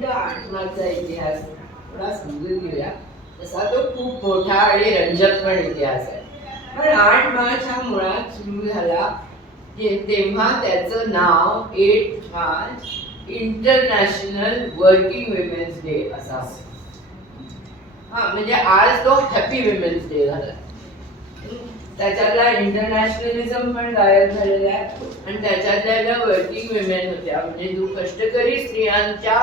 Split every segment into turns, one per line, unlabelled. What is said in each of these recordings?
मार्चचा इतिहास थोडा समजून घेऊया. तसा तो खूप मोठा आणि रंजक पण इतिहास आहे. पण आठ मार्च हा मुळात सुरू झाला. तेव्हा त्याचं नाव eight March International Working women's day असा हा म्हणजे आज तो हॅपी विमेन्स डे झाला. त्याच्यातला इंटरनॅशनलिझम पण गायब झालेला आहे. आणि त्याच्यातल्या ज्या वर्किंग विमेन होत्या म्हणजे कष्टकरी स्त्रियांच्या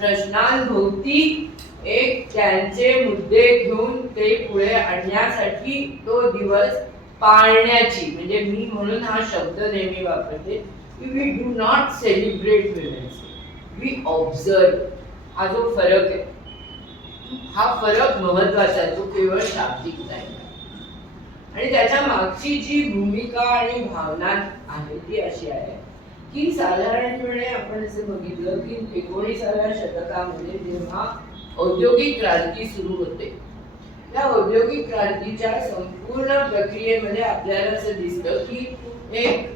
प्रश्नांभोवती एक त्यांचे मुद्दे घेऊन ते पुढे आणण्यासाठी तो दिवस पाळण्याची म्हणजे मी म्हणून हा शब्द नेहमी वापरते we do not celebrate women's we observe हा जो फरक आहे हा फरक महत्त्वाचा आहे तो केवळ शाब्दिक नाही. आणि त्याच्या मागची जी भूमिका आणि भावना आहे ती अशी आहे. की साधारणपणे आपण असं बघितलं की एकोणीसाव्या शतकामध्ये जेव्हा औद्योगिक क्रांती सुरू होते त्या औद्योगिक क्रांतीच्या संपूर्ण प्रक्रियेमध्ये आपल्याला असं दिसतं की एक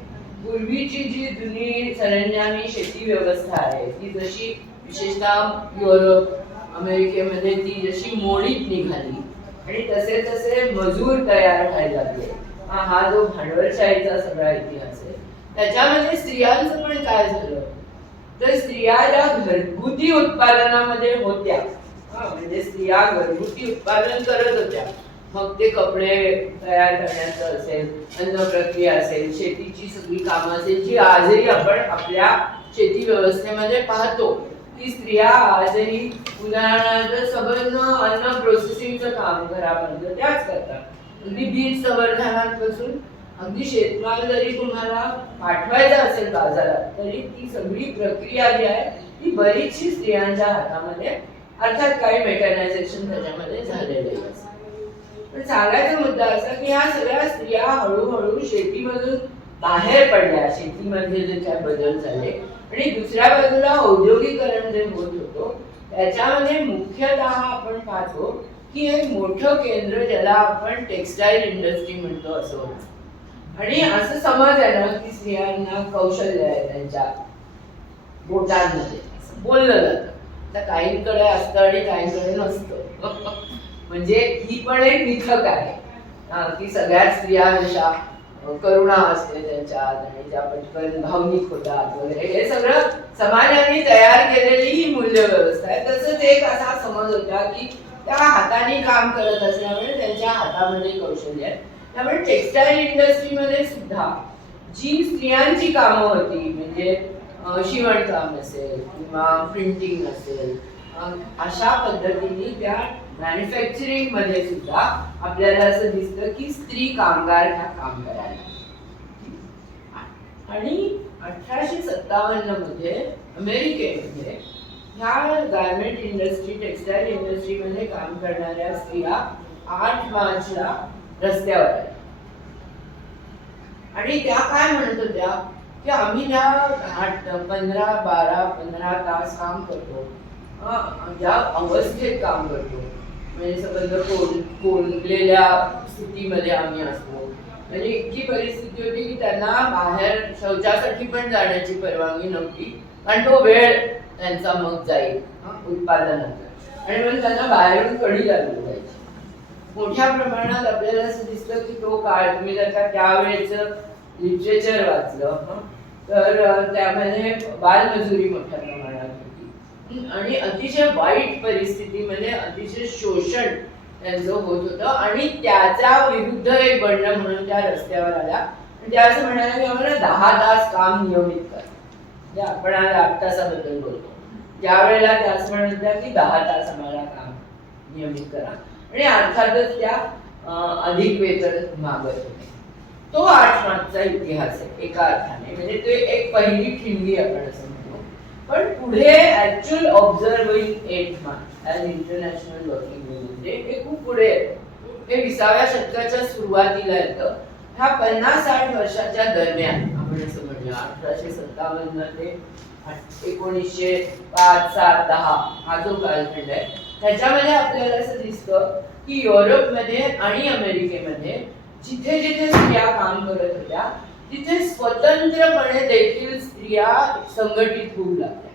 पूर्वीची जी जुनी सरंजामी शेती व्यवस्था आहे ती जशी विशेषतः युरोप अमेरिकेमध्ये ती जशी मोडीत निघाली आणि तसे तसे मजूर तयार व्हायला लागले. हा हा जो भांडवलशाहीचा सगळा इतिहास आहे त्याच्यामध्ये स्त्रियांचं पण काय झालं? तर स्त्रिया ज्या घरगुती उत्पादनामध्ये होत्या. म्हणजे स्त्रिया घरगुती उत्पादन करत होत्या. मग ते कपडे तयार करण्याचं असेल अन्न प्रक्रिया असेल शेतीची सगळी कामं असेल जी आजही आपण आपल्या शेती व्यवस्थेमध्ये पाहतो. की स्त्रिया आजही उदाहरणार्थ सबंध अन्न प्रोसेसिंगचं काम घरापर्यंत त्याच करतात. अगदी बीज संवर्धनापासून अगदी शेतमाल जरी तुम्हाला पाठवायचा असेल बाजारात तरी ती सगळी प्रक्रिया जी आहे ती बरीचशी स्त्रियांच्या हातामध्ये अर्थात काही मेकॅनायझेशन त्याच्यामध्ये झालेलं आहे. पण सांगायचा मुद्दा असा की ह्या सगळ्या स्त्रिया हळूहळू शेतीमधून बाहेर पडल्या. शेतीमध्ये जे काय बदल झाले. आणि दुसऱ्या बाजूला औद्योगिकरण जे होत होतो त्याच्यामध्ये मुख्यतः आपण पाहतो की एक मोठं केंद्र ज्याला आपण टेक्सटाईल इंडस्ट्री म्हणतो असं होतं आणि असं समज आहे ना की स्त्रियांना कौशल्य आहे त्यांच्या बोटांमध्ये. असं बोललं जातं. आता काहींकडे असतं आणि काहींकडे नसतं. म्हणजे ही पण एक मिथक आहे. की सगळ्या स्त्रिया जशा करुणा असते त्यांच्यात आणि त्या पटकन भावनिक होतात वगैरे हे सगळं समाजाने तयार केलेली ही मूल्य व्यवस्था आहे. तसंच एक असा समज होता की त्या हाताने काम करत असल्यामुळे त्यांच्या हातामध्ये कौशल्य आहे. त्यामुळे टेक्सटाईल इंडस्ट्रीमध्ये सुद्धा जी स्त्रियांची कामं होती म्हणजे शिवणकाम असेल किंवा प्रिंटिंग असेल अशा पद्धतीने त्या मॅन्युफॅक्चरिंगमध्ये सुद्धा आपल्याला असं दिसतं की स्त्री कामगार ह्या काम करायला आणि अठराशे सत्तावन्नमध्ये अमेरिकेमध्ये ह्या गार्मेंट इंडस्ट्री टेक्सटाईल इंडस्ट्रीमध्ये काम करणाऱ्या स्त्रिया आठ मार्चला रस्त्यावर. आणि त्या काय म्हणत होत्या? की आम्ही ज्या पंधरा बारा पंधरा तास काम करतो. ज्या अवस्थेत काम करतो. म्हणजे संबंध कोल कोललेल्या स्थितीमध्ये आम्ही असतो. म्हणजे इतकी परिस्थिती होती की त्यांना बाहेर शौचासाठी पण जाण्याची परवानगी नव्हती. कारण तो वेळ त्यांचा मग जाईल. उत्पादनाचा. आणि मग त्यांना बाहेरून कडी लागली जायची मोठ्या प्रमाणात आपल्याला असं दिसतं की तो काळ तुम्ही जर का त्यावेळेचं लिटरेचर वाचलं तर त्यामध्ये बालमजुरी मोठ्या प्रमाणात होती. आणि अतिशय वाईट परिस्थितीमध्ये म्हणजे अतिशय शोषण त्यांचं होत होतं. आणि त्याच्या विरुद्ध एक बनणं म्हणून त्या रस्त्यावर आल्या आणि त्या असं म्हणाल्या की आम्हाला दहा तास काम नियमित करा. म्हणजे आपण आज आठ तासाबद्दल बोलतो. त्यावेळेला त्या असं म्हणत होत्या की दहा तास आम्हाला काम नियमित करा. आणि अर्थातच त्या अधिक वेतन मागत होते. तो आठ मागचा इतिहास आहे एका अर्थाने. म्हणजे ते एक पहिली ठिणगी आपण असं म्हणतो. पण पुढे actual observing eight March as International Working म्हणजे हे खूप पुढे येतं हे विसाव्या शतकाच्या सुरुवातीला येतं. ह्या पन्नास साठ वर्षाच्या दरम्यान आपण असं म्हणूया अठराशे सत्तावन्न ते एकोणीसशे पाच सात दहा हा जो कालखंड आहे त्याच्यामध्ये आपल्याला असं दिसतं की युरोपमध्ये आणि अमेरिकेमध्ये जिथे जिथे स्त्रिया काम करत होत्या तिथे स्वतंत्रपणे देखील स्त्रिया संघटित होऊ लागल्या.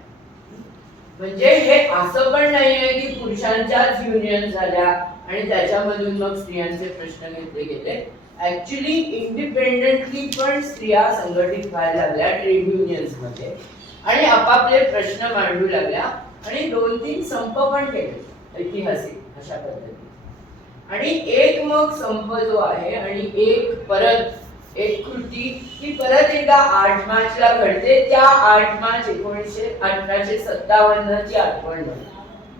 म्हणजे हे असं पण नाहीये की पुरुषांच्याच युनियन झाल्या आणि त्याच्यामधून मग स्त्रियांचे प्रश्न घेतले गेले. ऍक्च्युली इंडिपेंडेंटली पण स्त्रिया संघटित व्हायला लागल्या ट्रेड युनियन्समध्ये. आणि आपापले प्रश्न मांडू लागल्या आणि दोन तीन संप पण केले. ऐतिहासिक अशा पद्धतीने आणि एक मग संप जो आहे आणि एक परत एक कृती ही परत एकदा आठ मार्चला घडते. त्या आठ मार्च एकोणीसशे अठराशे सत्तावन्न ची आठवण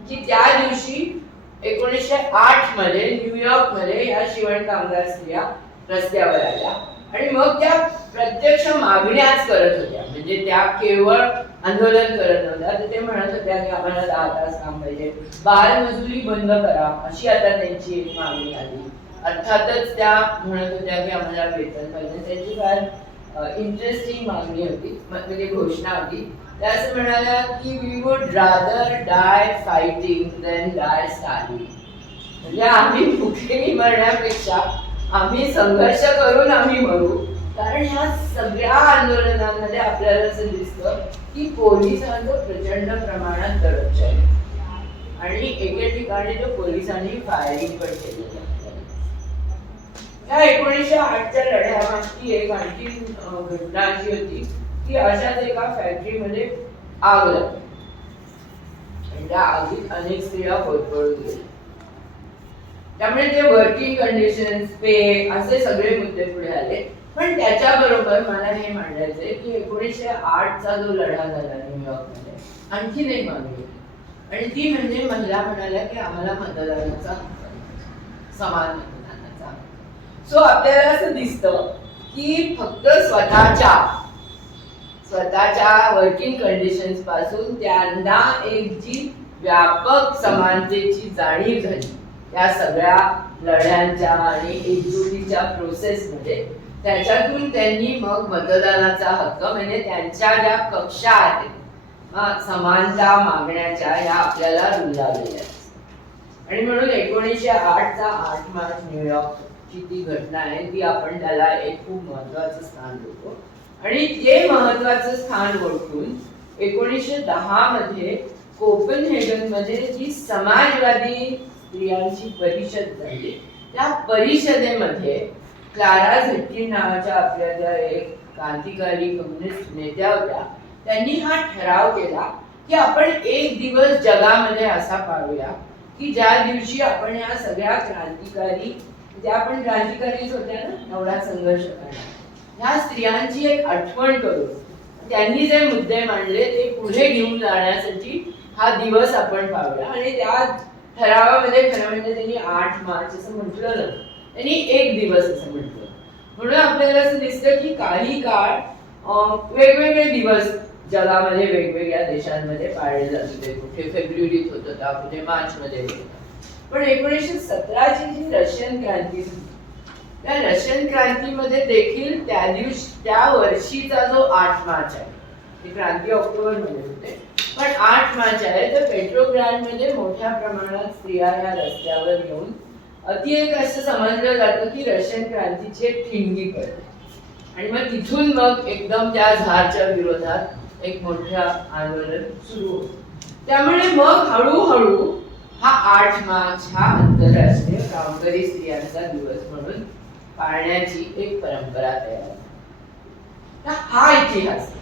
की त्या दिवशी एकोणीसशे आठमध्ये न्यूयॉर्कमध्ये या शिवण कामगार स्त्रिया रस्त्यावर आल्या. आणि मग त्या प्रत्यक्ष मागण्याच करत होत्या. म्हणजे त्या केवळ आंदोलन करत नव्हत्या तर ते म्हणत होत्या की आम्हाला दहा तास काम पाहिजे. बालमजुरी बंद करा. अशी आता त्यांची एक मागणी आली. अर्थातच त्या म्हणत होत्या की आम्हाला वेतन पाहिजे. त्यांची फार इंटरेस्टिंग मागणी होती. म्हणजे घोषणा होती. त्या असं म्हणाल्या की we would rather die fighting than die starving म्हणजे आम्ही भुकेने मरण्यापेक्षा आम्ही संघर्ष करून आम्ही मरू. कारण ह्या सगळ्या आंदोलनांमध्ये आपल्याला असं दिसतं की पोलिसांचं प्रचंड प्रमाणात दडपच आहे. आणि एके ठिकाणी तो पोलिसांनी फायरिंग पण केलेलं ह्या एकोणीसशे आठच्या लढ्यामागची एक आणखी घटना अशी होती की अशाच एका फॅक्टरीमध्ये आग लागली. आणि त्या आगीत अनेक स्त्रिया होतपळून गेल्या. त्यामुळे ते वर्किंग कंडिशन पे असे सगळे मुद्दे पुढे आले. पण त्याच्याबरोबर मला हे मांडायचंय की एकोणीसशे आठचा जो लढा झाला न्यूयॉर्कमध्ये आणखीन एक मागणी आणि ती म्हणजे महिला म्हणाल्या की आम्हाला मतदानाचा समान मतदानाचा सो आपल्याला असं दिसतं की फक्त स्वतःच्या स्वतःच्या वर्किंग कंडिशन्सपासून त्यांना एक जी व्यापक समानतेची जाणीव झाली. या सगळ्या लढ्यांच्या आणि एकजुटीच्या प्रोसेसमध्ये त्याच्यातून त्यांनी मग मतदानाचा हक्क म्हणजे त्यांच्या ज्या कक्षा आहेत समानता मागण्याच्या या आपल्याला रुजावलेल्या आहेत. आणि म्हणून एकोणीसशे आठचा आठ मार्च न्यूयॉर्कची ती घटना आहे ती आपण त्याला एक खूप महत्वाचं स्थान देतो आणि ते महत्वाचं स्थान ओळखून एकोणीसशे दहा मध्ये कोपनहेगनमध्ये जी समाजवादी स्त्रियांची परिषद झाली त्या परिषदेमध्ये क्लारा झेटकिन नावाच्या आपल्या ज्या एक क्रांतिकारी कम्युनिस्ट नेत्या होत्या. त्यांनी हा ठराव केला की आपण एक दिवस जगामध्ये असा पाळूया की ज्या दिवशी आपण या सगळ्या क्रांतिकारी ज्या आपण क्रांतिकारीच होत्या ना नवरा संघर्ष करणार. ह्या स्त्रियांची एक आठवण करू. त्यांनी जे मुद्दे मांडले ते पुढे घेऊन जाण्यासाठी हा दिवस आपण पाहूया. आणि त्या ठरावामध्ये खरं म्हणजे त्यांनी आठ मार्च असं म्हटलं जातं. त्यांनी एक दिवस असं म्हटलं. म्हणून आपल्याला असं दिसतं की काही काळ वेगवेगळे दिवस जगामध्ये म्हणजे वेगवेगळ्या देशांमध्ये पाळले जात होते. कुठे फेब्रुवारीत होत होता कुठे मार्च मध्ये होत होता. पण एकोणीसशे सतराची जी रशियन क्रांती झाली त्या रशियन क्रांतीमध्ये देखील त्या दिवशी त्या वर्षीचा जो आठ मार्च आहे ती क्रांती ऑक्टोबरमध्ये होते. पण आठ मार्च आहे तर पेट्रोग्राडमध्ये मोठ्या प्रमाणात स्त्रिया या रस्त्यावर येऊन अति एक असं समजलं जातं की रशियन क्रांतीची एक ठिणगी पडते आणि मग तिथून मग एकदम त्या झारच्या विरोधात एक मोठ्या आंदोलन सुरू होतं त्यामुळे मग हळूहळू हा आठ मार्च हा आंतरराष्ट्रीय गावकरी स्त्रियांचा दिवस म्हणून पाळण्याची एक परंपरा तयार हा इतिहास आहे.